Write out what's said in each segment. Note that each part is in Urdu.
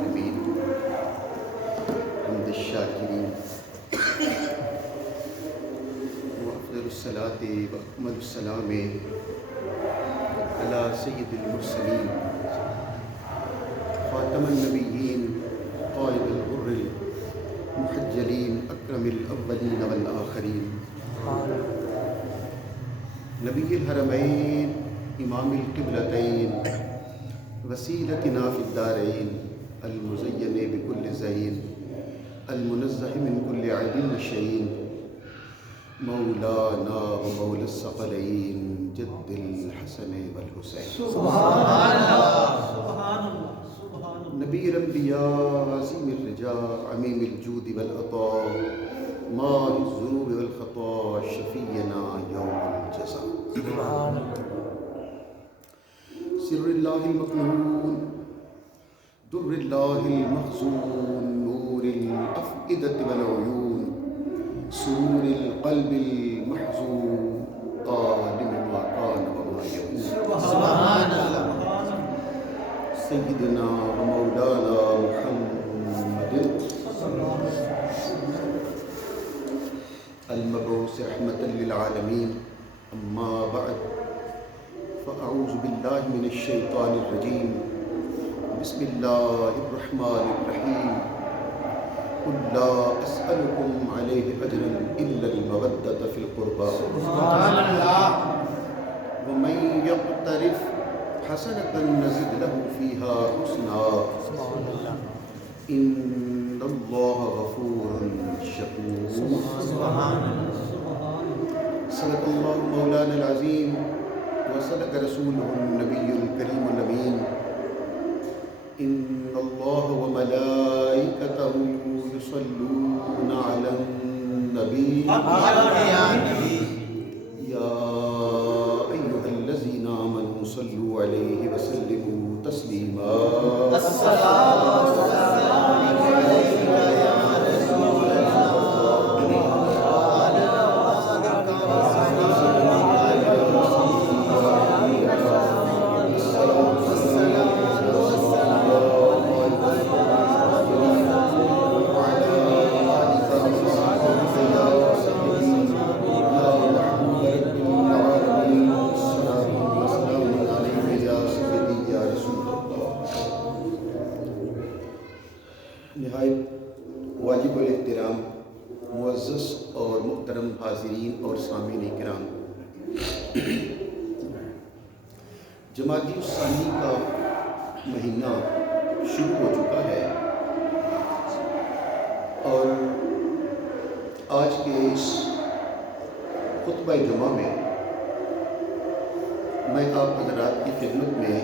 العالمین حمد الشاکرین وافضل الصلاۃ واکمل السلام علی سید المرسلین خاتم النبیین قائد الغر المحجلین اکرم الاولین والآخرین نبی الحرمین امام القبلتین وسیلتنا فی الدارین المزین بکل زین المنزہ من کل عیب نشین مولانا و مولا الثقلین جد الحسن والحسین سبحان اللہ سبحان اللہ سبحان اللہ نبی الانبیاء عظیم الرجاء عمیم الجود والعطاء ماء الذنوب والخطا شفیعنا یوم الجزاء سبحان اللہ سر اللہ المکنون در اللہ المخزون نور الافئدة والعیون سرور القلب المحزون عالم ما كان وما يكون سبحان اللہ سیدنا و مولانا محمد المبعوث رحمة للعالمین اما بعد فاعوذ باللہ من الشیطان الرجیم بسم اللہ الرحمن الرحیم قل لا اسألكم علیہ اجرا الا المودة فی القربى سبحان اللہ ومن يقترف حسنة نزد له فيها حسنا سبحان اللہ إن الله غفور شكور سبحان اللہ سبحان اللہ صدق الله مولانا العظيم وصدق رسوله النبي الكريم الأمين إن الله وملائكته يصلون على النبي يا أيها الذين آمنوا صلوا عليه وسلموا تسليما الصلاة والسلام عليك يا رسول الله وعلى آلك نہایت واجب الاحترام معزز اور محترم حاضرین اور سامعین کرام، جمادی الثانی کا مہینہ شروع ہو چکا ہے اور آج کے اس خطبہ جمعہ میں آپ حضرات کی خدمت میں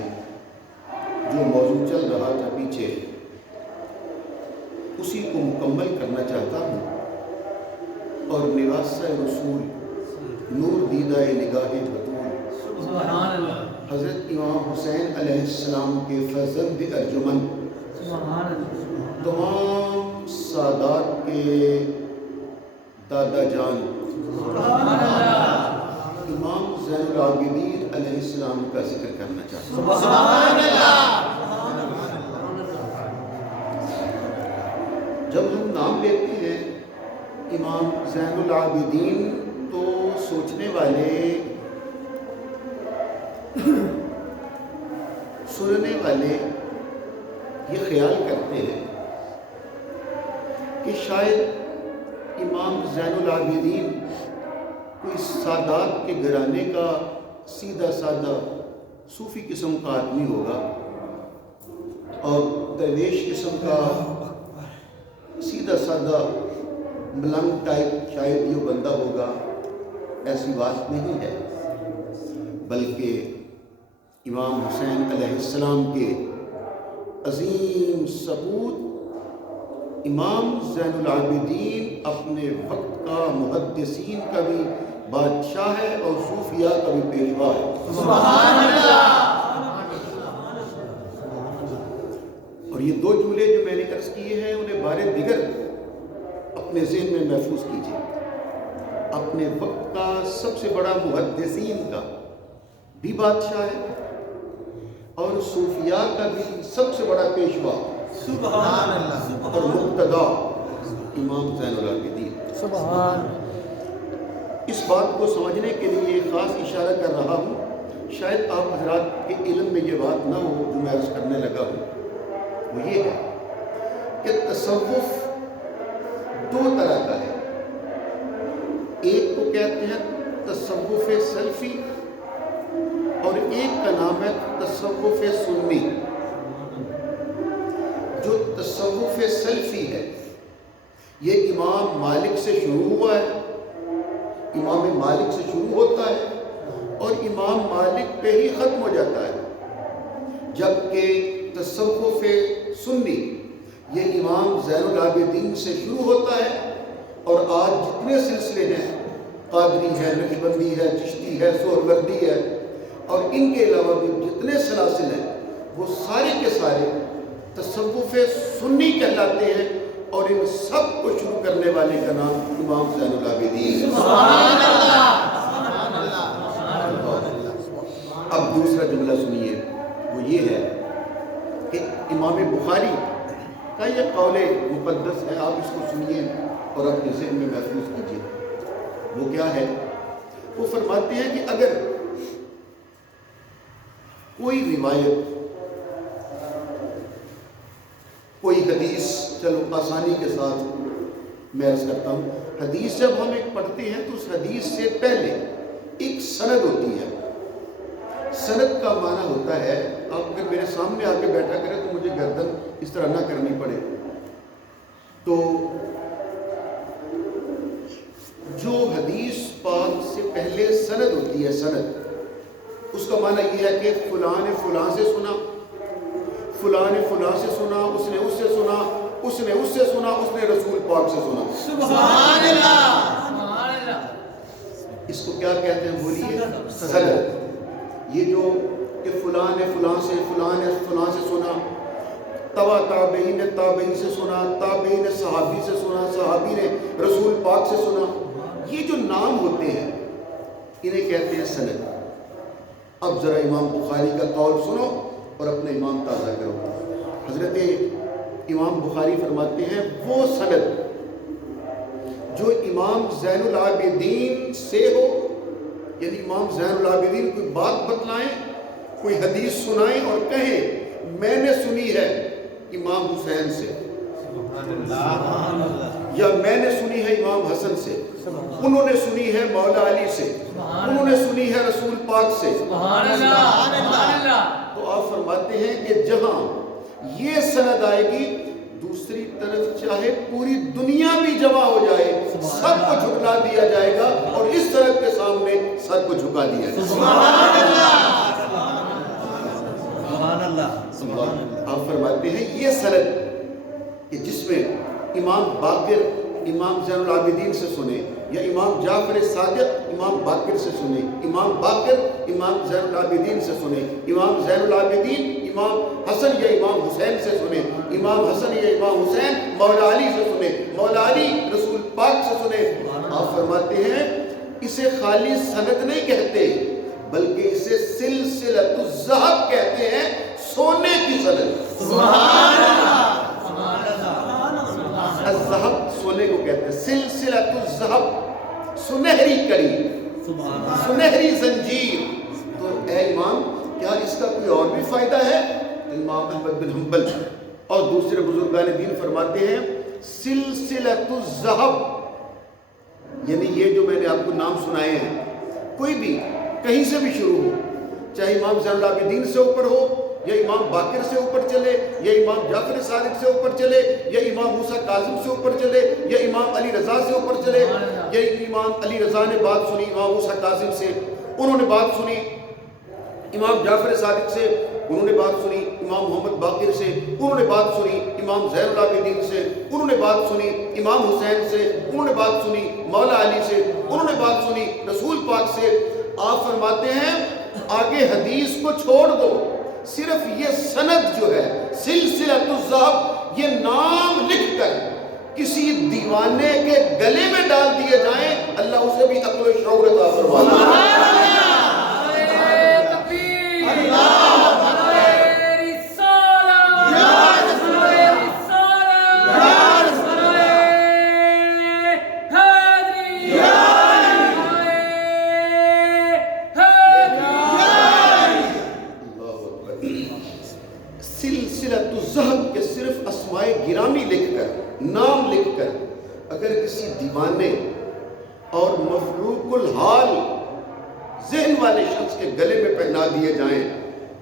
جو موضوع چل رہا تھا پیچھے اسی کو مکمل کرنا چاہتا ہوں اور نواسہ رسول نور دیدہ نگاہ بطول سبحان اللہ حضرت امام حسین علیہ السلام کے فرزند ارجمن سبحان اللہ تمام سادات کے دادا جان سبحان اللہ امام زین العابدین علیہ السلام کا ذکر کرنا چاہتا ہوں۔ سبحان اللہ جب ہم نام لیتے ہیں امام زین العابدین تو سوچنے والے سننے والے یہ خیال کرتے ہیں کہ شاید امام زین العابدین کوئی سادات کے گھرانے کا سیدھا سادہ صوفی قسم کا آدمی ہوگا اور درویش قسم کا سیدھا سادہ ملنگ ٹائپ شاید یہ بندہ ہوگا، ایسی بات نہیں ہے، بلکہ امام حسین علیہ السلام کے عظیم سپوت امام زین العابدین اپنے وقت کا محدثین کا بھی بادشاہ ہے اور صوفیاء کا بھی پیشوا ہے۔ سبحان اللہ اور یہ دو جملے جو میں نے عرض کیے ہیں انہیں بارے دیگر اپنے ذہن میں محفوظ کیجیے۔ اپنے وقت کا سب سے بڑا محدثین کا بھی بادشاہ ہے اور صوفیاء کا بھی سب سے بڑا پیشوا سبحان اللہ اور مقتدا امام زین العابدین۔ سبحان اس بات کو سمجھنے کے لیے ایک خاص اشارہ کر رہا ہوں، شاید آپ حضرات کے علم میں یہ بات نہ ہو جو میں عرض کرنے لگا ہوں، وہ یہ ہے کہ تصوف دو طرح کا ہے۔ ایک کو کہتے ہیں تصوف سلفی اور ایک کا نام ہے تصوف سنی۔ جو تصوف سلفی ہے یہ امام مالک سے شروع ہوا ہے، امام مالک سے شروع ہوتا ہے اور امام مالک پہ ہی ختم ہو جاتا ہے، جبکہ تصوف سنی یہ امام زین العابدین سے شروع ہوتا ہے اور آج جتنے سلسلے ہیں، قادری ہے، نقشبندی ہے، چشتی ہے، سہروردی ہے اور ان کے علاوہ بھی جتنے سلاسل ہیں وہ سارے کے سارے تصوف سنی کہلاتے ہیں، اور ان سب کو شروع کرنے والے کا نام امام زین العابدین۔ سبحان اللہ۔ اب دوسرا جملہ سنیے، وہ یہ ہے کہ امام بخاری کا یہ قول مقدس ہے، آپ اس کو سنیے اور اپنے ذہن میں محفوظ کیجیے۔ وہ کیا ہے؟ وہ فرماتے ہیں کہ اگر کوئی روایت، کوئی حدیث، چلو آسانی کے ساتھ میں عرض کرتا ہوں، حدیث جب ہم ایک پڑھتے ہیں تو اس حدیث سے پہلے ایک سند ہوتی ہے۔ سند کا معنی ہوتا ہے، آپ اگر میرے سامنے آ کے بیٹھا کریں تو مجھے گردن اس طرح نہ کرنی پڑے، تو جو حدیث پاک سے پہلے سند ہوتی ہے، سند، اس کا معنی یہ ہے کہ فلاں نے فلاں سے سنا، فلاں نے فلاں سے سنا، اس نے اس سے سنا، اس نے اس سے سنا، اس نے رسول پاک سے سنا۔ سبحان اللہ۔ سبحان اللہ۔ اس کو کیا کہتے ہیں بولیے؟ سند۔ یہ جو کہ فلاں نے فلاں سے، فلاں نے فلاں سے سنا، تبع تابعین نے تابعین سے سنا، تابعین نے صحابی سے سنا، صحابی نے رسول پاک سے سنا، یہ جو نام ہوتے ہیں انہیں کہتے ہیں سند۔ اب ذرا امام بخاری کا قول سنو اور اپنا امام تازہ کرو۔ حضرت امام بخاری فرماتے ہیں وہ سند جو امام زین العابدین سے ہو، یعنی امام زین العابدین کوئی بات بتلائیں، کوئی حدیث سنائیں اور کہیں میں نے سنی ہے امام حسین سے، یا میں نے سنی ہے امام حسن سے، انہوں نے سنی ہے مولا علی سے، انہوں نے سنی ہے رسول پاک سے۔ سبحان اللہ۔ سبحان اللہ۔ تو آپ فرماتے ہیں کہ جہاں یہ سند آئے گی، دوسری طرف چاہے پوری دنیا بھی جمع ہو جائے، سب کو جھٹلا دیا جائے گا اور اس سند کے سامنے سر کو جھکا دیا جائے گا۔ سبحان اللہ۔ سبحان اللہ۔ آپ فرماتے ہیں یہ سند کہ جس میں امام باقر امام زین العابدین سے سنے، یا امام جعفر صادق امام باقر سے سنے، امام باقر امام زین العابدین سے سنے، امام زین العابدین امام حسن یا امام حسین سے سنے، امام حسن یا امام حسین مولا علی سے سنے، مولا علی رسول پاک سے سنے۔ آپ فرماتے ہیں اسے خالی سند نہیں کہتے بلکہ اسے سلسلۃ الذہب کہتے ہیں، سونے کی سند۔ سبحان اللہ۔ الذہب سونے کو کہتے ہیں، سلسلۃ الذہب سنہری کڑی، سنہری زنجیر۔ تو اے امام کیا اس کا کوئی اور بھی فائدہ ہے؟ تو امام احمد بن حنبل اور دوسرے بزرگان دین فرماتے ہیں سلسلۃ الذہب، یعنی یہ جو میں نے آپ کو نام سنائے ہیں کوئی بھی کہیں سے بھی شروع ہو، چاہے امام زین العابدین سے اوپر ہو، یا امام باقر سے اوپر چلے، یا امام جعفر صادق سے اوپر چلے، یا امام موسیٰ کاظم سے اوپر چلے، یا امام علی رضا سے اوپر چلے، یا امام علی رضا نے بات سنی امام موسیٰ کاظم سے، انہوں نے بات سنی امام جعفر صادق سے، انہوں نے بات سنی امام محمد باقر سے، انہوں نے بات سنی امام زین العابدین سے، انہوں نے بات سنی امام حسین سے، انہوں نے بات سنی مولا علی سے، انہوں نے بات سنی رسول پاک سے۔ آپ فرماتے ہیں آگے حدیث کو چھوڑ دو، صرف یہ سند جو ہے سلسلۃ الذہب، یہ نام لکھ کر کسی دیوانے کے گلے میں ڈال دیے جائیں، اللہ اسے بھی عقل و شعور عطا فرمائے۔ اللہ اسمائے گرامی لکھ کر، نام لکھ کر اگر کسی دیوانے اور مفروق الحال ذہن والے شخص کے گلے میں پہنا دیے جائیں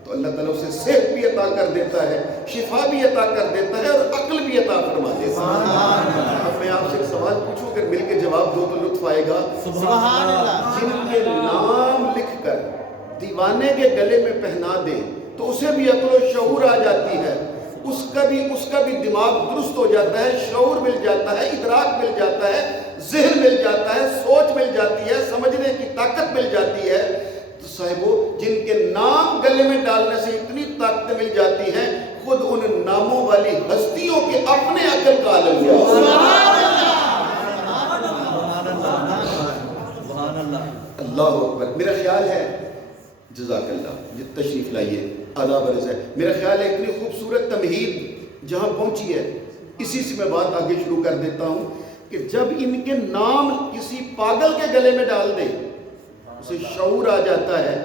تو اللہ تعالیٰ اسے صحت بھی عطا کر دیتا ہے، شفا بھی عطا کر دیتا ہے اور عقل بھی عطا فرما دیتا ہے۔ اب میں آپ سے ایک سوال پوچھوں، اگر مل کے جواب دو تو لطف آئے گا۔ سبحان اللہ۔ جن کے نام لکھ کر دیوانے کے گلے میں پہنا دیں تو اسے بھی عقل و شعور آ جاتی ہے، اس کا بھی دماغ درست ہو جاتا ہے، شعور مل جاتا ہے، ادراک مل جاتا ہے، ذہن مل جاتا ہے، سوچ مل جاتی ہے، سمجھنے کی طاقت مل جاتی ہے۔ تو صاحبو، جن کے نام گلے میں ڈالنے سے اتنی طاقتیں مل جاتی ہیں، خود ان ناموں والی ہستیوں کے اپنے عقل کا عالم کیا ہے۔ سبحان اللہ۔ اللہ اکبر۔ میرا خیال ہے، جزاک اللہ، تشریف لائیے، آداب عرض ہے، میرا خیال ہے اتنی خوبصورت تمہید جہاں پہنچی ہے، اسی سے میں بات آگے شروع کر دیتا ہوں کہ جب ان کے نام کسی پاگل کے گلے میں ڈال دیں اسے شعور آ جاتا ہے،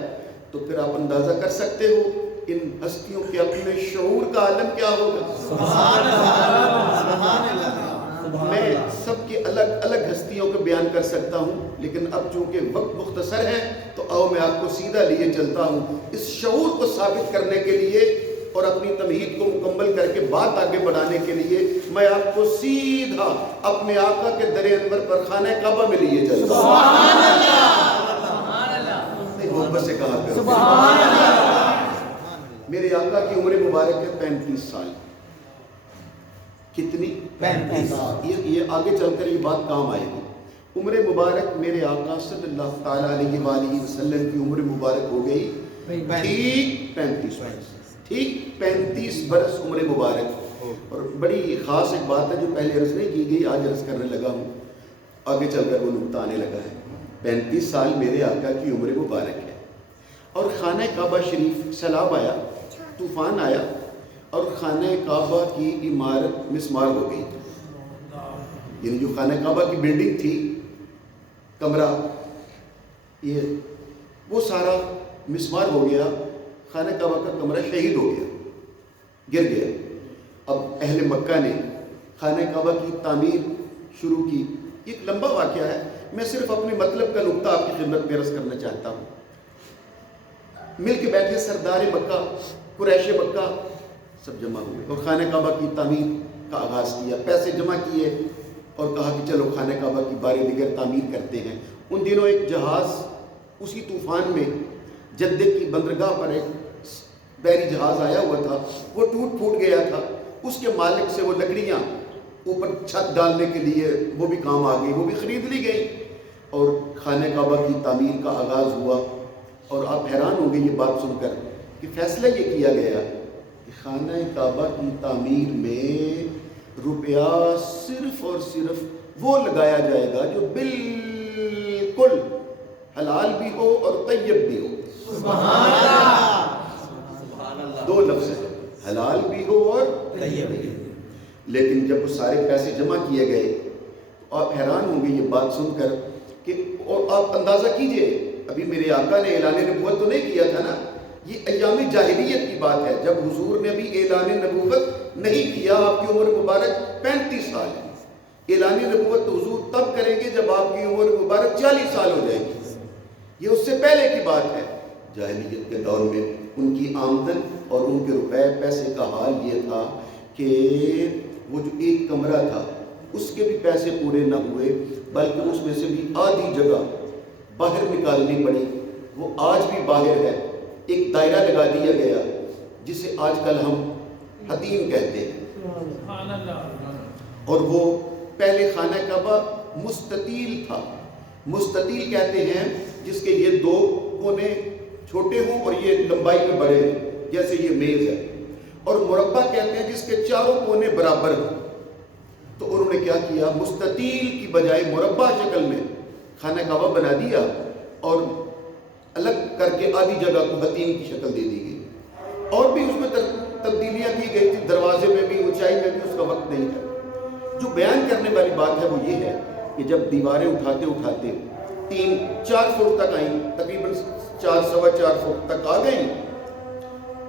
تو پھر آپ اندازہ کر سکتے ہو ان ہستیوں کے اپنے شعور کا عالم کیا ہوگا۔ سبحان اللہ۔ سبحان اللہ۔ میں سب کی الگ الگ ہستیوں کو بیان کر سکتا ہوں، لیکن اب چونکہ وقت مختصر ہے تو آؤ میں آپ کو سیدھا لیے چلتا ہوں۔ اس شعور کو ثابت کرنے کے لیے اور اپنی تمہید کو مکمل کر کے بات آگے بڑھانے کے لیے میں آپ کو سیدھا اپنے آقا کے در انور پر خانہ کعبہ میں لیے چلتا ہوں۔ سبحان اللہ۔ نہیں، محبت سے کہا کرو۔ سبحان اللہ۔ میرے آقا کی عمر مبارک ہے 35 سال۔ کتنی؟ 35۔ یہ آگے چل کر یہ بات کام آئے گی۔ عمر مبارک میرے آقا صلی اللہ تعالیٰ علیہ وآلہ وسلم کی عمر مبارک ہو گئی ٹھیک 35 برس۔ ٹھیک 35 برس عمر مبارک۔ اور بڑی خاص ایک بات ہے جو پہلے عرض نہیں کی گئی، آج عرض کرنے لگا ہوں، آگے چل کر وہ نقطہ آنے لگا ہے۔ 35 سال میرے آقا کی عمر مبارک ہے، اور خانہ کعبہ شریف سیلاب آیا، طوفان آیا، اور خانہ کعبہ کی عمارت مسمار ہو گئی۔ یعنی جو خانہ کعبہ کی بلڈنگ تھی، کمرہ، یہ وہ سارا مسمار ہو گیا، خانہ کعبہ کا کمرہ شہید ہو گیا، گر گیا۔ اب اہل مکہ نے خانہ کعبہ کی تعمیر شروع کی۔ یہ ایک لمبا واقعہ ہے، میں صرف اپنے مطلب کا نقطہ آپ کی خدمت میں عرض کرنا چاہتا ہوں۔ مل کے بیٹھے سردار مکہ، قریش مکہ سب جمع ہوئے اور خانہ کعبہ کی تعمیر کا آغاز کیا، پیسے جمع کیے اور کہا کہ چلو خانہ کعبہ کی بار دیگر تعمیر کرتے ہیں۔ ان دنوں ایک جہاز اسی طوفان میں جدے کی بندرگاہ پر ایک بحری جہاز آیا ہوا تھا، وہ ٹوٹ پھوٹ گیا تھا، اس کے مالک سے وہ لکڑیاں اوپر چھت ڈالنے کے لیے وہ بھی کام آ گئی، وہ بھی خرید لی گئی اور خانہ کعبہ کی تعمیر کا آغاز ہوا۔ اور آپ حیران ہوں گے یہ بات سن کر کہ فیصلہ یہ کیا گیا کہ خانہ کعبہ کی تعمیر میں روپیہ صرف اور صرف وہ لگایا جائے گا جو بالکل حلال بھی ہو اور طیب بھی ہو۔ سبحان اللہ۔ دو لفظ ہیں، حلال بھی ہو اور طیب بھی۔ لیکن جب وہ سارے پیسے جمع کیے گئے تو آپ حیران ہوں گے یہ بات سن کر کہ، اور آپ اندازہ کیجئے ابھی میرے آقا نے اعلان نبوت تو نہیں کیا تھا نا، یہ ایام جاہلیت کی بات ہے، جب حضور نے بھی اعلان نبوت نہیں کیا۔ آپ کی عمر مبارک 35 سال ہے، اعلان نبوت تو حضور تب کریں گے جب آپ کی عمر مبارک 40 سال ہو جائے گی، یہ اس سے پہلے کی بات ہے۔ جاہلیت کے دور میں ان کی آمدن اور ان کے روپے پیسے کا حال یہ تھا کہ وہ جو ایک کمرہ تھا اس کے بھی پیسے پورے نہ ہوئے، بلکہ اس میں سے بھی آدھی جگہ باہر نکالنی پڑی۔ وہ آج بھی باہر ہے، ایک دائرہ لگا دیا گیا جسے آج کل ہم حتیم کہتے ہیں، اور وہ پہلے خانہ کعبہ مستطیل تھا۔ مستطیل کہتے ہیں جس کے یہ دو کونے چھوٹے ہوں اور یہ لمبائی میں بڑے ہیں، جیسے یہ میز ہے، اور مربع کہتے ہیں جس کے چاروں کونے برابر ہوں۔ تو انہوں نے کیا کیا، مستطیل کی بجائے مربع شکل میں خانہ کعبہ بنا دیا اور الگ کر کے آدھی جگہ کو حتیم کی شکل دے دی گئی، اور بھی اس میں تبدیلیاں کی گئی تھی، دروازے میں بھی، اونچائی میں بھی، اس کا وقت نہیں تھا۔ جو بیان کرنے والی بات ہے وہ یہ ہے کہ جب دیواریں اٹھاتے اٹھاتے 3-4 فٹ تک آئیں، تقریباً 4-4.25 فٹ تک آ گئیں،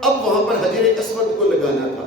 اب وہاں پر حجر اسود کو لگانا تھا۔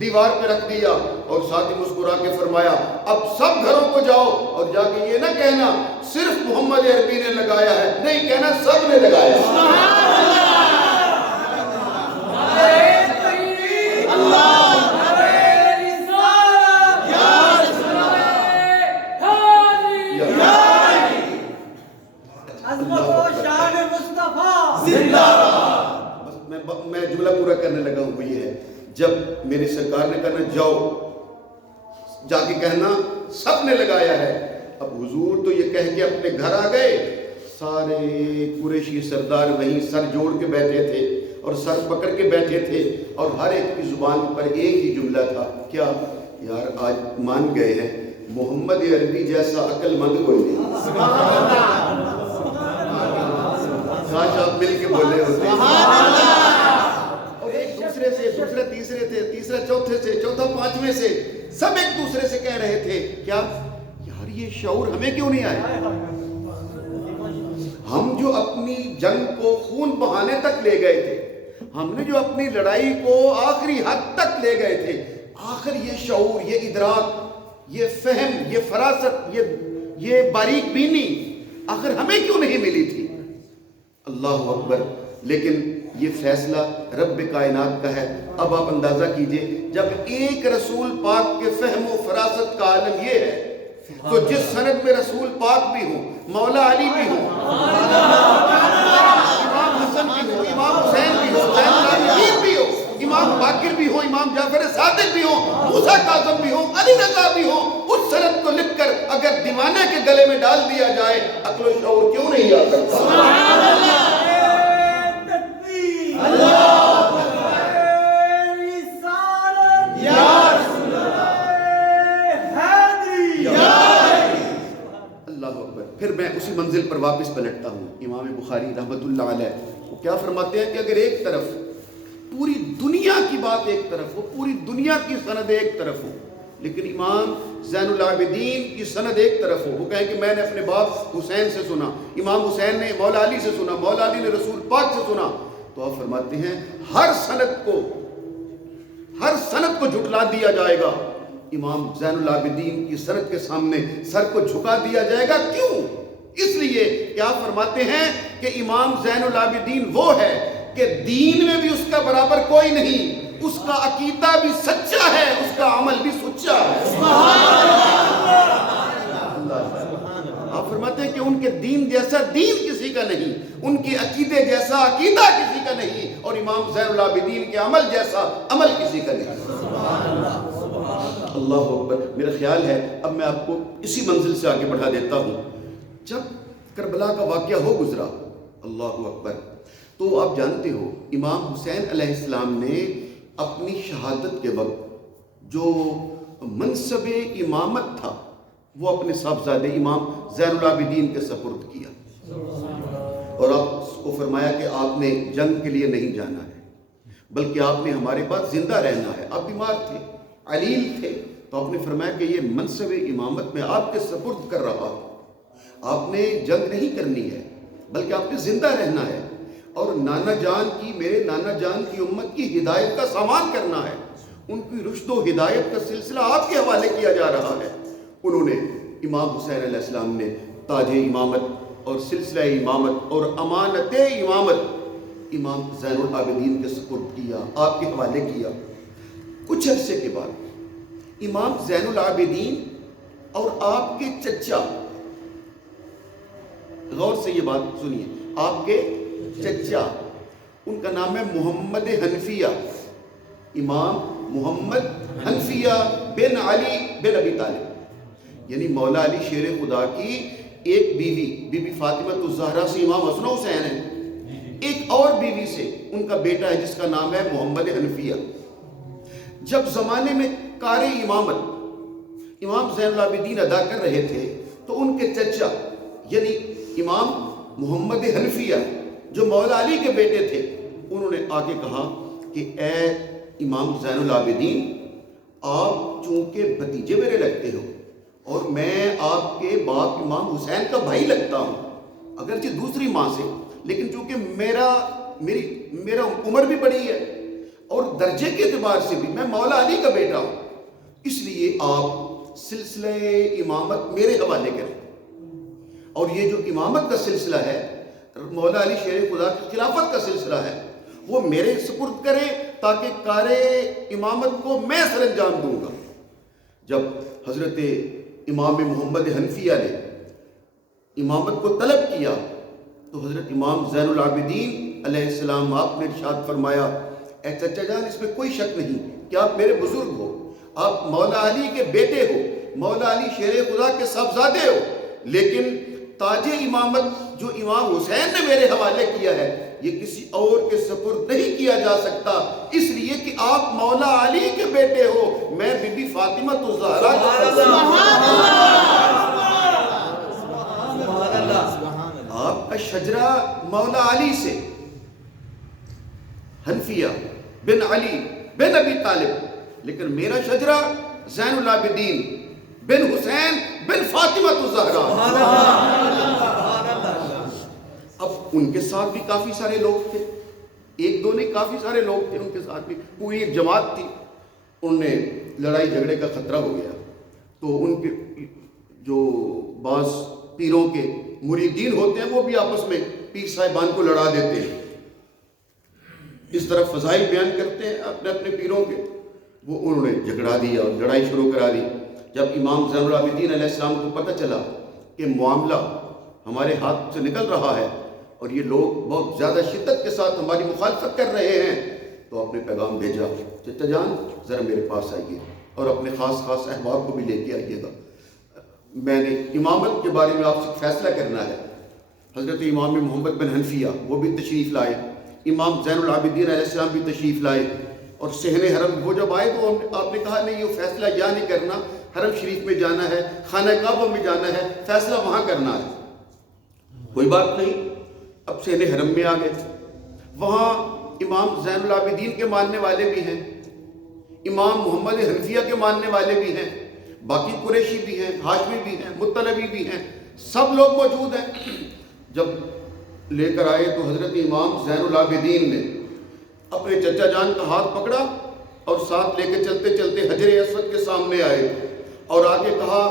دیوار پہ رکھ دیا اور ساتھ ہی مسکرا کے فرمایا اب سب گھروں کو جاؤ اور جا کے یہ نہ کہنا صرف محمد عربی نے لگایا ہے، نہیں کہنا سب نے لگایا ہے۔ بس میں جملہ پورا کرنے لگا ہوں، وہ یہ ہے جب میری سرکار نے کہا جاؤ جا کے کہنا سب نے لگایا ہے، اب حضور تو یہ کہہ کے اپنے گھر آ گئے، سارے قریشی سردار وہیں سر جوڑ کے بیٹھے تھے اور سر پکڑ کے بیٹھے تھے اور ہر ایک کی زبان پر ایک ہی جملہ تھا، کیا یار آج مان گئے ہیں محمد عربی جیسا عقل مند کوئی نہیں۔ کاش آپ مل کے بولے ہوتے، اور ایک دوسرے سے، دوسرے تیسرے تھے، تیسرا چوتھے سے، چوتھا پانچویں سے، سب ایک دوسرے سے کہہ رہے تھے کیا یار یہ شعور ہمیں کیوں نہیں آیا؟ ہم جو اپنی جنگ کو خون بہانے تک لے گئے تھے، ہم نے جو اپنی لڑائی کو آخری حد تک لے گئے تھے، آخر یہ شعور، یہ ادراک، یہ فہم، یہ فراست، یہ باریک بینی آخر ہمیں کیوں نہیں ملی تھی؟ اللہ اکبر۔ لیکن یہ فیصلہ رب کائنات کا ہے۔ اب آپ اندازہ کیجئے جب ایک رسول پاک کے فہم و فراست کا عالم یہ ہے تو جس سند میں رسول پاک بھی ہوں، مولا علی بھی ہوں، امام حسن بھی ہوں، امام حسین بھی ہوں، زین العابدین بھی ہوں، امام باقر بھی ہوں، امام جعفر صادق بھی ہوں، موسیٰ کاظم بھی ہوں، علی رضا بھی ہوں، اس سند کو لکھ کر اگر دیوانے کے گلے میں ڈال دیا جائے عقل و شعور کیوں نہیں آ سکتا؟ پھر میں اسی منزل پر واپس پلٹتا ہوں۔ امام بخاری رحمت اللہ علیہ وہ کیا فرماتے ہیں کہ اگر ایک طرف پوری دنیا کی بات ایک طرف ہو، پوری دنیا کی سند ایک طرف ہو، لیکن امام زین العابدین کی سند ایک طرف ہو، وہ کہیں کہ میں نے اپنے باپ حسین سے سنا، امام حسین نے مولا علی سے سنا، مولا علی نے رسول پاک سے سنا، تو آپ فرماتے ہیں ہر سند کو جھٹلا دیا جائے گا، امام زین العابدین کی سند کے سامنے سر کو جھکا دیا جائے گا۔ کیوں؟ اس لیے کہ آپ فرماتے ہیں کہ امام زین العابدین وہ ہے کہ دین میں بھی اس کا برابر کوئی نہیں، اس کا عقیدہ بھی سچا ہے، اس کا عمل بھی سچا ہے۔ آپ فرماتے ہیں کہ ان کے دین جیسا دین کسی کا نہیں، ان کے عقیدے جیسا عقیدہ کسی کا نہیں، اور امام زین العابدین کے عمل جیسا عمل کسی کا نہیں۔ اللہ اکبر۔ میرا خیال ہے اب میں آپ کو اسی منزل سے آگے بڑھا دیتا ہوں۔ جب کربلا کا واقعہ ہو گزرا، اللہ اکبر، تو آپ جانتے ہو امام حسین علیہ السلام نے اپنی شہادت کے وقت جو منصب امامت تھا وہ اپنے صاحبزادے امام زین العابدین کے سپرد کیا، اور آپ کو فرمایا کہ آپ نے جنگ کے لیے نہیں جانا ہے بلکہ آپ نے ہمارے پاس زندہ رہنا ہے۔ آپ بیمار تھے، علیل تھے، تو آپ نے فرمایا کہ یہ منصب امامت میں آپ کے سپرد کر رہا ہوں، آپ نے جنگ نہیں کرنی ہے بلکہ آپ نے زندہ رہنا ہے، اور نانا جان کی، میرے نانا جان کی امت کی ہدایت کا سامان کرنا ہے، ان کی رشد و ہدایت کا سلسلہ آپ کے حوالے کیا جا رہا ہے۔ انہوں نے امام حسین علیہ السلام نے تاج امامت اور سلسلہ امامت اور امانت امامت امام زین العابدین کے سپرد کیا، آپ کے حوالے کیا۔ کچھ عرصے کے بعد امام زین العابدین اور آپ کے چچا، غور سے یہ بات سنیے، آپ کے چچا، ان کا نام ہے محمد حنفیہ، امام محمد حنفیہ بن علی بن ابی طالب، یعنی مولا علی شیر خدا کی ایک بیوی، بی بی فاطمہ الزہرا سے امام حسن و حسین ہے، ایک اور بیوی سے ان کا بیٹا ہے جس کا نام ہے محمد حنفیہ۔ جب زمانے میں کار امامت امام زین العابدین ادا کر رہے تھے تو ان کے چچا یعنی امام محمد حنفیہ جو مولا علی کے بیٹے تھے، انہوں نے آگے کہا کہ اے امام زین العابدین، آپ چونکہ بھتیجے میرے لگتے ہو اور میں آپ کے باپ امام حسین کا بھائی لگتا ہوں، اگرچہ دوسری ماں سے، لیکن چونکہ میرا عمر بھی بڑی ہے، اور درجے کے اعتبار سے بھی میں مولا علی کا بیٹا ہوں، اس لیے آپ سلسلہ امامت میرے حوالے کریں، اور یہ جو امامت کا سلسلہ ہے، مولا علی شیر خدا کی خلافت کا سلسلہ ہے، وہ میرے سپرد کریں تاکہ کار امامت کو میں سر انجام دوں گا۔ جب حضرت امام محمد حنفیہ نے امامت کو طلب کیا تو حضرت امام زین العابدین علیہ السلام آپ نے ارشاد فرمایا، اے چچا جان، اس میں کوئی شک نہیں کہ آپ میرے بزرگ ہو، آپ مولا علی کے بیٹے ہو، مولا علی شیر خدا کے صاحبزادے ہو، لیکن تاج امامت جو امام حسین نے میرے حوالے کیا ہے یہ کسی اور کے سپرد نہیں کیا جا سکتا، اس لیے کہ آپ مولا علی کے بیٹے ہو، میں بی بی فاطمہ الزہرا آپ کا شجرہ مولا علی سے، حنفیہ بن علی بن ابی طالب، لیکن میرا شجرہ زین العابدین بن حسین بن فاطمہ الزہرا۔ اب ان کے ساتھ بھی کافی سارے لوگ تھے، ایک دو نہیں، کافی سارے لوگ تھے ان کے ساتھ بھی، پوری ایک جماعت تھی۔ ان میں لڑائی جھگڑے کا خطرہ ہو گیا تو ان کے جو بعض پیروں کے مریدین ہوتے ہیں وہ بھی آپس میں پیر صاحبان کو لڑا دیتے ہیں، اس طرح فضائل بیان کرتے ہیں اپنے اپنے پیروں کے، وہ انہوں نے جھگڑا دیا اور لڑائی شروع کرا دی۔ جب امام زین العابدین علیہ السلام کو پتہ چلا کہ معاملہ ہمارے ہاتھ سے نکل رہا ہے اور یہ لوگ بہت زیادہ شدت کے ساتھ ہماری مخالفت کر رہے ہیں، تو آپ نے پیغام بھیجا، چچا جان ذرا میرے پاس آئیے اور اپنے خاص احباب کو بھی لے کے آئیے گا، میں نے امامت کے بارے میں آپ سے فیصلہ کرنا ہے۔ حضرت امام محمد بن حنفیہ وہ بھی تشریف لائے، امام زین العابدین علیہ السلام بھی تشریف لائے، اور صحن حرم وہ جب آئے تو آپ نے کہا نہیں، یہ فیصلہ یہاں نہیں کرنا، حرم شریف میں جانا ہے، خانہ کعبہ میں جانا ہے، فیصلہ وہاں کرنا ہے۔ کوئی بات نہیں، اب صحن حرم میں آ گئے، وہاں امام زین العابدین کے ماننے والے بھی ہیں، امام محمد حنفیہ کے ماننے والے بھی ہیں، باقی قریشی بھی ہیں، ہاشمی بھی ہیں، مطلبی بھی ہیں، سب لوگ موجود ہیں۔ جب لے کر آئے تو حضرت امام زین العابدین نے اپنے چچا جان کا ہاتھ پکڑا اور ساتھ لے کے چلتے چلتے حجر اسود کے سامنے آئے اور آگے کہا،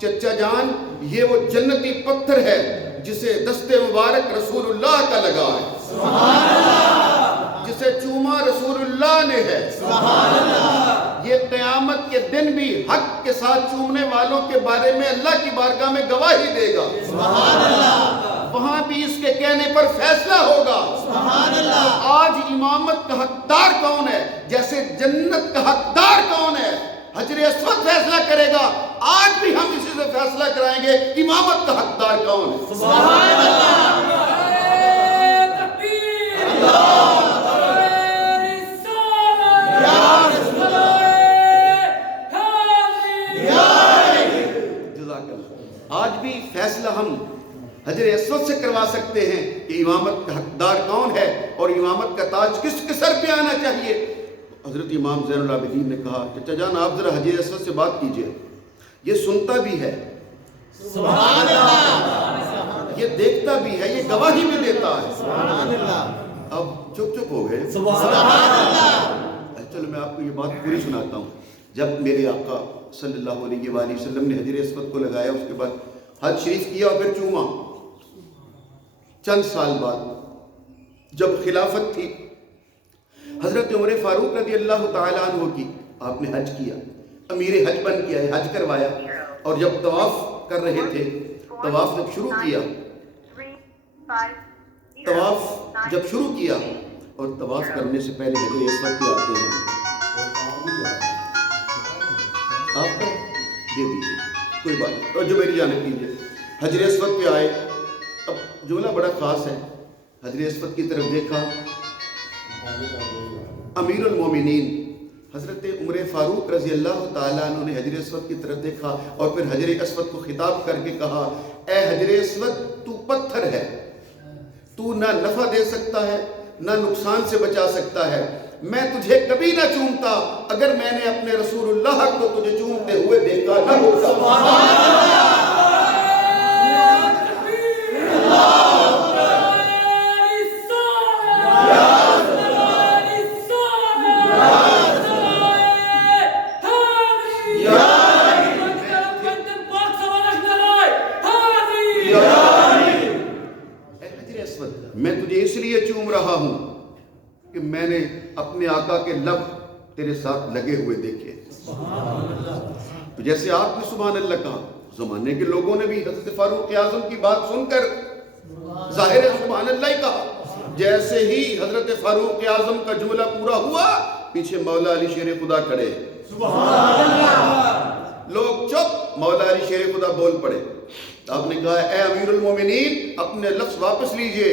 چچا جان یہ وہ جنتی پتھر ہے جسے دست مبارک رسول اللہ کا لگا ہے، سبحان اللہ، جسے چوما رسول اللہ نے ہے، سبحان اللہ، یہ قیامت کے دن بھی حق کے ساتھ چومنے والوں کے بارے میں اللہ کی بارگاہ میں گواہی دے گا، سبحان اللہ، وہاں بھی اس کے کہنے پر فیصلہ ہوگا، سبحان اللہ۔ آج امامت کا حقدار کون ہے؟ جیسے جنت کا حقدار کون ہے؟ حجر اسود فیصلہ کرے گا، آج بھی ہم اسی سے فیصلہ کرائیں گے امامت کا حقدار کون ہے، سبحان اللہ۔ آج بھی فیصلہ ہم حجر اسود سے کروا سکتے ہیں کہ امامت کا حقدار کون ہے اور امامت کا تاج کس کے سر پہ آنا چاہیے۔ حضرت امام زین العابدین نے کہا، چچا جان آپ ذرا حجر اسود سے بات کیجئے، یہ سنتا بھی ہے، سبحان اللہ، یہ دیکھتا بھی ہے، یہ گواہی بھی دیتا ہے، سبحان اللہ۔ اب چپ ہو گئے، سبحان اللہ۔ چلو میں آپ کو یہ بات پوری سناتا ہوں۔ جب میرے آقا صلی اللہ علیہ وآلہ وسلم نے حجر اسود کو لگایا، اس کے بعد حج شریف کیا اور پھر چوما، چند سال بعد جب خلافت تھی حضرت عمر فاروق رضی اللہ تعالیٰ عنہ کی، آپ نے حج کیا، امیر حج بن کیا، حج کروایا، اور جب طواف کر رہے تھے، طواف جب شروع کیا اور طواف کرنے سے پہلے حجر اسود پہ آتے ہیں، آپ کا دے دیجیے کوئی بات، اور جو میری جانب کیجیے، حجر اسود پہ آئے، اب جملہ بڑا خاص ہے، حجر اسود کی طرف دیکھا، امیر المومنین حضرت عمر فاروق رضی اللہ تعالیٰ عنہ نے حجر اسود کی طرف دیکھا اور پھر حجر اسود کو خطاب کر کے کہا، اے حجر اسود تو پتھر ہے، تو نہ نفع دے سکتا ہے نہ نقصان سے بچا سکتا ہے، میں تجھے کبھی نہ چومتا اگر میں نے اپنے رسول اللہ کو تجھے چومتے ہوئے دیکھا نہ ہوتا، سبحان اللہ۔ اپنے آقا کے لب تیرے ساتھ لگے ہوئے دیکھے۔ تو جیسے آپ نے سبحان اللہ کہا، زمانے کے لوگوں نے بھی حضرت فاروق اعظم کی بات سن کر ظاہر ہے سبحان اللہ ہی کہا۔ جیسے ہی حضرت فاروق اعظم کا جملہ پورا ہوا، پیچھے مولا علی شیر خدا کھڑے، لوگ چپ، مولا علی شیر خدا بول پڑے۔ آپ نے کہا اے امیر المومنین اپنے لفظ واپس لیجئے،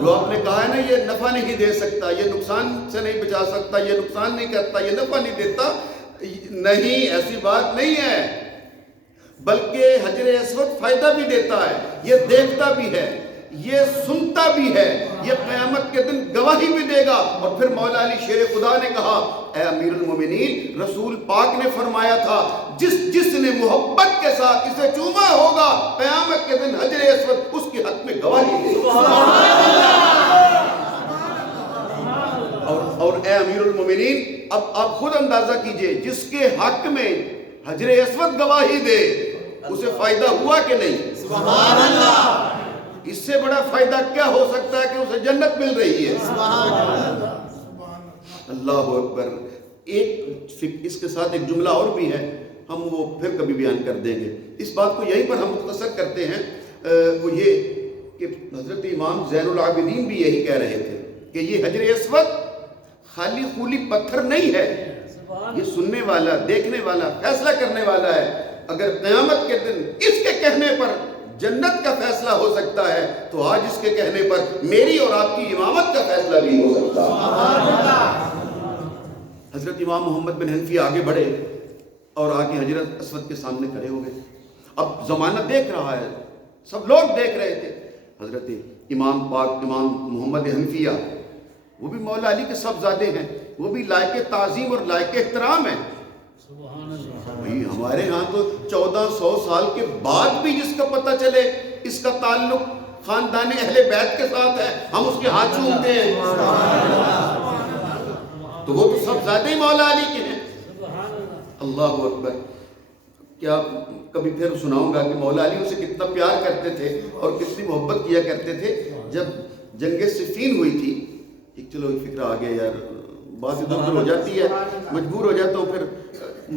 جو آپ نے کہا ہے نا یہ نفع نہیں دے سکتا، یہ نقصان سے نہیں بچا سکتا، یہ نقصان نہیں کرتا، یہ نفع نہیں دیتا، نہیں، ایسی بات نہیں ہے، بلکہ حجر اسود فائدہ بھی دیتا ہے، یہ دیکھتا بھی ہے، یہ سنتا بھی ہے، یہ قیامت کے دن گواہی بھی دے گا۔ اور پھر مولا علی شیر خدا نے کہا اے امیر المومنین، رسول پاک نے فرمایا تھا جس نے محبت کے ساتھ اسے چوما ہوگا قیامت کے دن حجر اسود اس کے حق میں گواہی دے گا۔ اور اے امیر المومنین اب آپ خود اندازہ کیجئے، جس کے حق میں حجر اسود گواہی دے اسے فائدہ ہوا کہ نہیں؟ سبحان اللہ۔ اس سے بڑا فائدہ کیا ہو سکتا ہے کہ اسے جنت مل رہی ہے؟ اللہ اکبر۔ اس کے ساتھ ایک جملہ اور بھی ہے، ہم وہ پھر کبھی بیان کر دیں گے۔ اس بات کو یہیں پر ہم مختصر کرتے ہیں، وہ یہ کہ حضرت امام زین العابدین بھی یہی کہہ رہے تھے کہ یہ حجر اسود خالی خولی پتھر نہیں ہے، یہ سننے والا، دیکھنے والا، فیصلہ کرنے والا ہے۔ اگر قیامت کے دن اس کے کہنے پر جنت کا فیصلہ ہو سکتا ہے تو آج اس کے کہنے پر میری اور آپ کی امامت کا فیصلہ بھی ہو سکتا ہے۔ حضرت امام محمد بن حنفیہ آگے بڑھے اور آگے حجر اسود کے سامنے کھڑے ہو گئے۔ اب زمانہ دیکھ رہا ہے، سب لوگ دیکھ رہے تھے۔ حضرت امام پاک امام محمد حنفیہ، وہ بھی مولا علی کے صاحبزادے ہیں، وہ بھی لائق تعظیم اور لائق احترام ہیں۔ بھئی ہمارے ہاں تو 1400 سال کے بعد بھی جس کا پتہ چلے اس کا تعلق خاندان اہل بیت کے ساتھ ہے، ہم اس کے ہاتھ چومتے ہیں، تو وہ تو سب زیادہ ہی مولا علی کے ہیں۔ اللہ اکبر۔ کیا کبھی پھر سناؤں گا کہ مولا علی اسے کتنا پیار کرتے تھے اور کتنی محبت کیا کرتے تھے۔ جب جنگ صفین ہوئی تھی، چلو فکر آ گیا یار، بات ادھر ادھر ہو جاتی ہے، مجبور ہو جاتا ہوں۔ پھر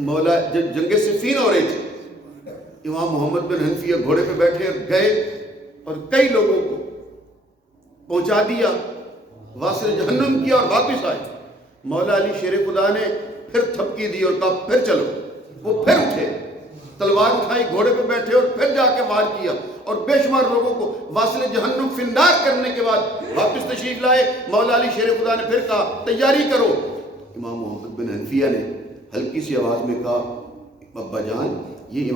مولا جنگ صفین ہو رہی تھی، امام محمد بن حنفیہ گھوڑے پہ بیٹھے اور گئے اور کئی لوگوں کو پہنچا دیا، واصل جہنم کیا اور واپس آئے۔ مولا علی شیر خدا نے پھر تھپکی دی اور کہا پھر چلو۔ وہ پھر اٹھے، تلوار اٹھائی، گھوڑے پہ بیٹھے اور پھر جا کے وار کیا اور بے شمار لوگوں کو واصل جہنم فنار کرنے کے بعد واپس تشریف لائے۔ مولا علی شیر خدا نے پھر کہا تیاری کرو۔ امام محمد بن حنفیہ نے ہلکی سی آواز میں کہا ابا جان، یہ